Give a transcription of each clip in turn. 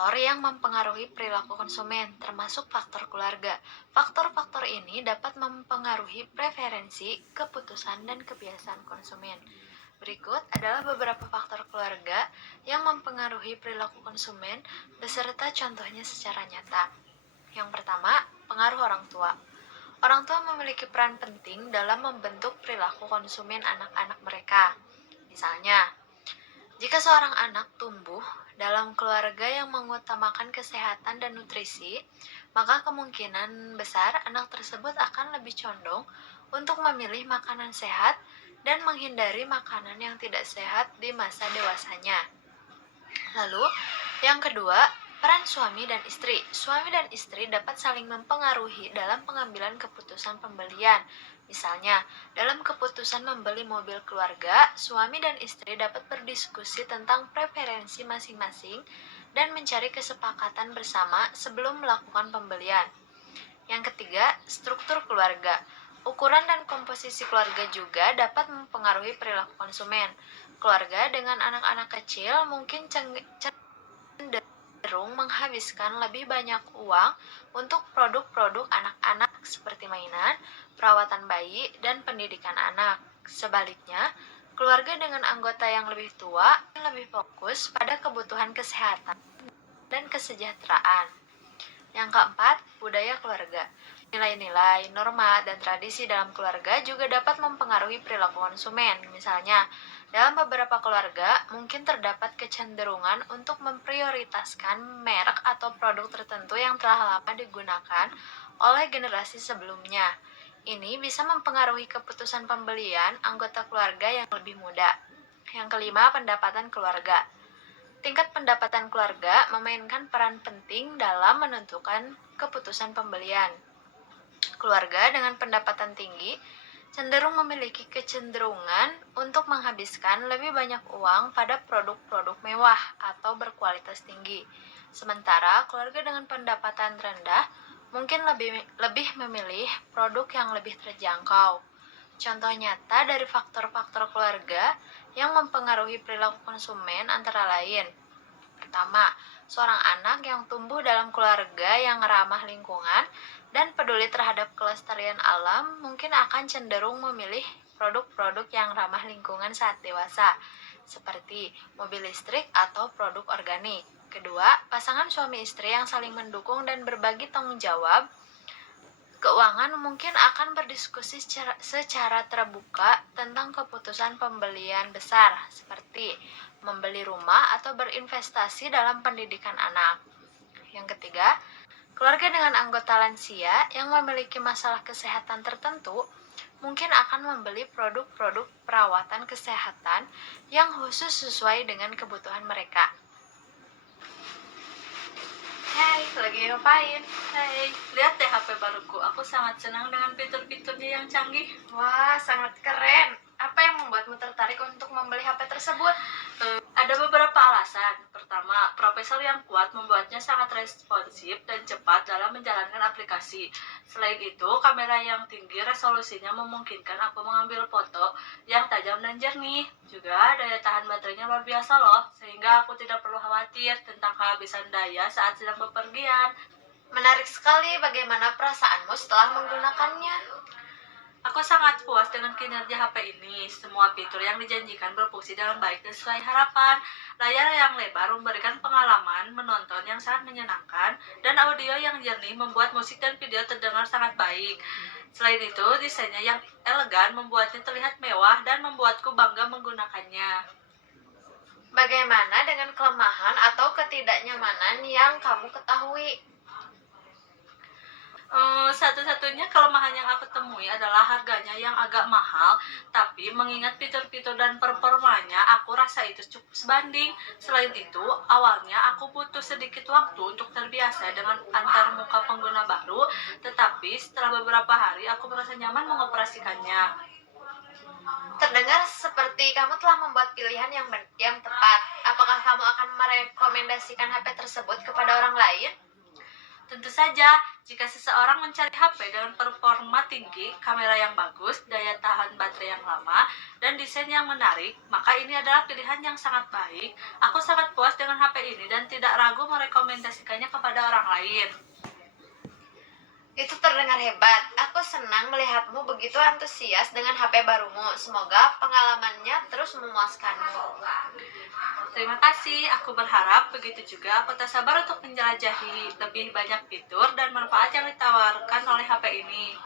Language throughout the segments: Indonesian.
faktor yang mempengaruhi perilaku konsumen, termasuk faktor keluarga. Faktor-faktor ini dapat mempengaruhi preferensi, keputusan, dan kebiasaan konsumen. Berikut adalah beberapa faktor keluarga yang mempengaruhi perilaku konsumen beserta contohnya secara nyata. Yang pertama, pengaruh orang tua. Orang tua memiliki peran penting dalam membentuk perilaku konsumen anak-anak mereka. Misalnya, jika seorang anak tumbuh dalam keluarga yang mengutamakan kesehatan dan nutrisi, maka kemungkinan besar anak tersebut akan lebih condong untuk memilih makanan sehat dan menghindari makanan yang tidak sehat di masa dewasanya. Lalu, yang kedua, peran suami dan istri. Suami dan istri dapat saling mempengaruhi dalam pengambilan keputusan pembelian. Misalnya, dalam keputusan membeli mobil keluarga, suami dan istri dapat berdiskusi tentang preferensi masing-masing dan mencari kesepakatan bersama sebelum melakukan pembelian. Yang ketiga, struktur keluarga. Ukuran dan komposisi keluarga juga dapat mempengaruhi perilaku konsumen. Keluarga dengan anak-anak kecil mungkin cenderung menghabiskan lebih banyak uang untuk produk-produk anak-anak seperti mainan, perawatan bayi, dan pendidikan anak. Sebaliknya, keluarga dengan anggota yang lebih tua lebih fokus pada kebutuhan kesehatan dan kesejahteraan. Yang keempat, budaya keluarga. Nilai-nilai, norma, dan tradisi dalam keluarga juga dapat mempengaruhi perilaku konsumen. Misalnya, dalam beberapa keluarga, mungkin terdapat kecenderungan untuk memprioritaskan merek atau produk tertentu yang telah lama digunakan oleh generasi sebelumnya. Ini bisa mempengaruhi keputusan pembelian anggota keluarga yang lebih muda. Yang kelima, pendapatan keluarga. Tingkat pendapatan keluarga memainkan peran penting dalam menentukan keputusan pembelian. Keluarga dengan pendapatan tinggi cenderung memiliki kecenderungan untuk menghabiskan lebih banyak uang pada produk-produk mewah atau berkualitas tinggi. Sementara keluarga dengan pendapatan rendah mungkin lebih memilih produk yang lebih terjangkau. Contoh nyata dari faktor-faktor keluarga yang mempengaruhi perilaku konsumen antara lain. Pertama, seorang anak yang tumbuh dalam keluarga yang ramah lingkungan dan peduli terhadap kelestarian alam mungkin akan cenderung memilih produk-produk yang ramah lingkungan saat dewasa, seperti mobil listrik atau produk organik. Kedua, pasangan suami istri yang saling mendukung dan berbagi tanggung jawab keuangan mungkin akan berdiskusi secara terbuka tentang keputusan pembelian besar, seperti membeli rumah atau berinvestasi dalam pendidikan anak. Yang ketiga, keluarga dengan anggota lansia yang memiliki masalah kesehatan tertentu mungkin akan membeli produk-produk perawatan kesehatan yang khusus sesuai dengan kebutuhan mereka. Hai, lagi ngapain? Hai, lihat deh HP baruku. Aku sangat senang dengan fitur-fiturnya yang canggih. Wah, sangat keren. Apa yang membuatmu tertarik untuk membeli HP tersebut? Ada beberapa alasan. Pertama, prosesor yang kuat membuatnya sangat responsif dan cepat dalam menjalankan aplikasi. Selain itu, kamera yang tinggi resolusinya memungkinkan aku mengambil foto yang tajam dan jernih. Juga daya tahan baterainya luar biasa loh, sehingga aku tidak perlu khawatir tentang kehabisan daya saat sedang bepergian. Menarik sekali bagaimana perasaanmu setelah menggunakannya. Aku sangat puas dengan kinerja HP ini. Semua fitur yang dijanjikan berfungsi dengan baik dan sesuai harapan. Layar yang lebar memberikan pengalaman menonton yang sangat menyenangkan, dan audio yang jernih membuat musik dan video terdengar sangat baik. Selain itu, desainnya yang elegan membuatnya terlihat mewah dan membuatku bangga menggunakannya. Bagaimana dengan kelemahan atau ketidaknyamanan yang kamu ketahui? Satu-satunya kelemahan yang aku temui adalah harganya yang agak mahal, tapi mengingat fitur-fitur dan performanya, aku rasa itu cukup sebanding. Selain itu, awalnya aku butuh sedikit waktu untuk terbiasa dengan antar muka pengguna baru, tetapi setelah beberapa hari aku merasa nyaman mengoperasikannya. Terdengar seperti kamu telah membuat pilihan yang tepat. Apakah kamu akan merekomendasikan HP tersebut kepada orang lain? Tentu saja, Jika seseorang mencari HP dengan performa tinggi, kamera yang bagus, daya tahan baterai yang lama, dan desain yang menarik, maka ini adalah pilihan yang sangat baik. Aku sangat puas dengan HP ini dan tidak ragu merekomendasikannya kepada orang lain. Itu terdengar hebat. Aku senang melihatmu begitu antusias dengan HP barumu. Semoga pengalamannya terus memuaskanmu. Terima kasih, aku berharap begitu juga. Aku tak sabar untuk menjelajahi lebih banyak fitur dan manfaat yang ditawarkan oleh HP ini.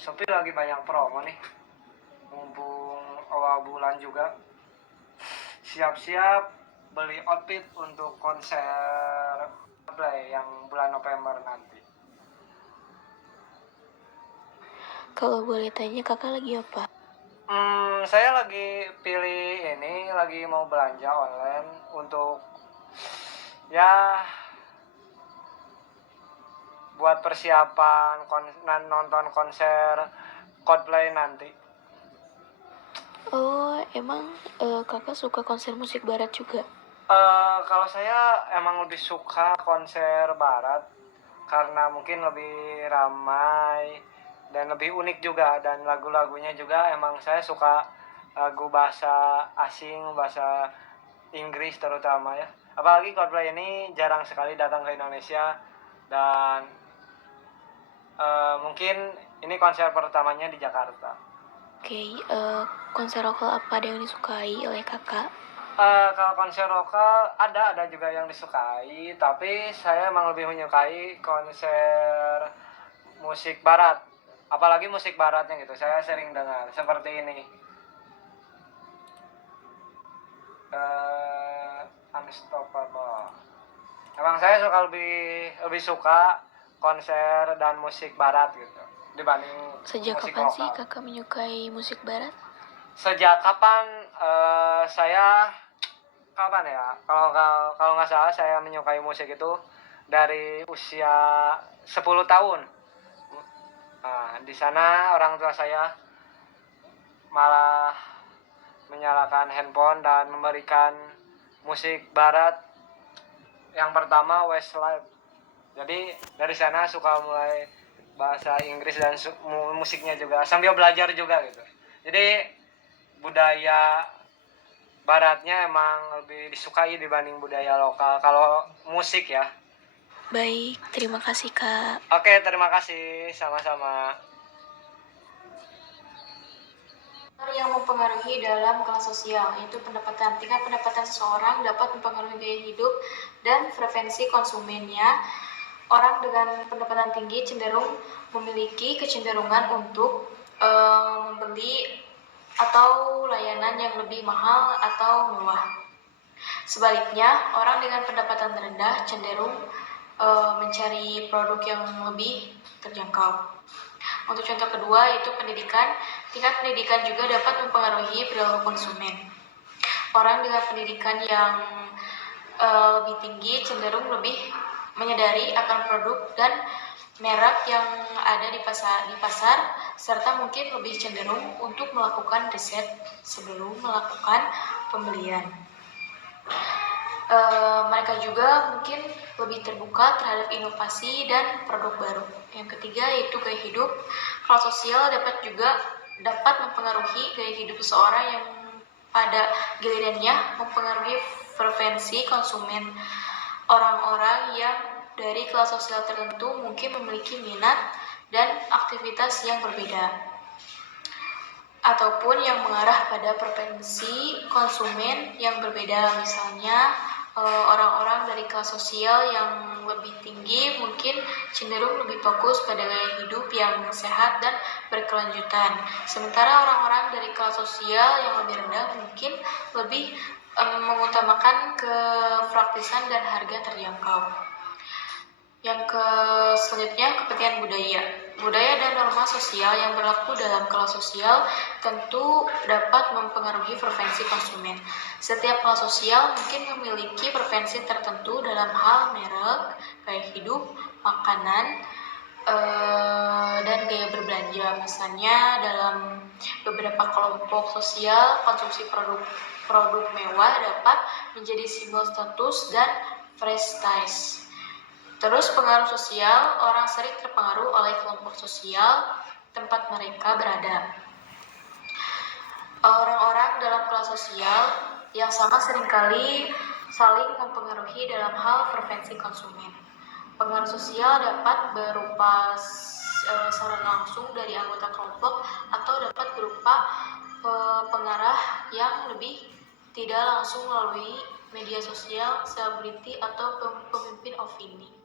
Shopee lagi banyak promo nih. Mumpung awal bulan juga. Siap-siap beli outfit untuk konser Coldplay yang bulan November nanti. Kalau boleh tanya, kakak lagi apa? Saya lagi lagi mau belanja online untuk ya buat persiapan nonton konser Coldplay nanti. Oh, emang kakak suka konser musik barat juga? Kalau saya emang lebih suka konser barat karena mungkin lebih ramai dan lebih unik juga, dan lagu-lagunya juga emang saya suka lagu bahasa asing, bahasa Inggris terutama ya. Apalagi Coldplay ini jarang sekali datang ke Indonesia, dan mungkin ini konser pertamanya di Jakarta. Oke, konser lokal apa ada yang disukai oleh kakak? Kalau konser lokal ada juga yang disukai, tapi saya emang lebih menyukai konser musik barat. Apalagi musik baratnya gitu, saya sering dengar seperti ini. Unstoppable. Emang saya lebih suka konser dan musik barat gitu dibanding Sejak musik kapan lokal. sih kakak menyukai musik barat? Sejak kapan saya kapan ya? Kalau nggak salah saya menyukai musik itu dari usia 10 tahun. Nah, di sana orang tua saya malah menyalakan handphone dan memberikan musik barat. Yang pertama Westlife. Jadi dari sana suka mulai bahasa Inggris dan musiknya juga sambil belajar juga gitu. Jadi budaya baratnya emang lebih disukai dibanding budaya lokal kalau musik ya. Baik, terima kasih kak. Oke, terima kasih, sama-sama. Yang mempengaruhi dalam kelas sosial, yaitu pendapatan. Tingkat pendapatan seseorang dapat mempengaruhi gaya hidup dan preferensi konsumennya. Orang dengan pendapatan tinggi cenderung memiliki kecenderungan untuk membeli atau layanan yang lebih mahal atau mewah. Sebaliknya, orang dengan pendapatan rendah cenderung mencari produk yang lebih terjangkau. Untuk contoh kedua, yaitu pendidikan. Tingkat pendidikan juga dapat mempengaruhi perilaku konsumen. Orang dengan pendidikan yang lebih tinggi cenderung lebih menyadari akan produk dan merek yang ada di pasar, serta mungkin lebih cenderung untuk melakukan riset sebelum melakukan pembelian. Mereka juga mungkin lebih terbuka terhadap inovasi dan produk baru. Yang ketiga yaitu gaya hidup. Kelas sosial dapat mempengaruhi gaya hidup seseorang, yang pada gilirannya mempengaruhi preferensi konsumen. Orang-orang yang dari kelas sosial tertentu mungkin memiliki minat dan aktivitas yang berbeda, ataupun yang mengarah pada preferensi konsumen yang berbeda. Misalnya orang-orang dari kelas sosial yang lebih tinggi mungkin cenderung lebih fokus pada gaya hidup yang sehat dan berkelanjutan, sementara orang-orang dari kelas sosial yang lebih rendah mungkin lebih mengutamakan kepraktisan dan harga terjangkau. Yang selanjutnya, kepentingan budaya. Budaya dan norma sosial yang berlaku dalam kelas sosial tentu dapat mempengaruhi preferensi konsumen. Setiap kelas sosial mungkin memiliki preferensi tertentu dalam hal merek, gaya hidup, makanan, dan gaya berbelanja. Misalnya dalam beberapa kelompok sosial, konsumsi produk mewah dapat menjadi simbol status dan prestis. Terus pengaruh sosial, orang sering terpengaruh oleh kelompok sosial tempat mereka berada. Orang-orang dalam kelas sosial yang sama seringkali saling mempengaruhi dalam hal preferensi konsumen. Pengaruh sosial dapat berupa secara langsung dari anggota kelompok atau dapat berupa pengarah yang lebih tidak langsung melalui media sosial, selebriti, atau pemimpin opini.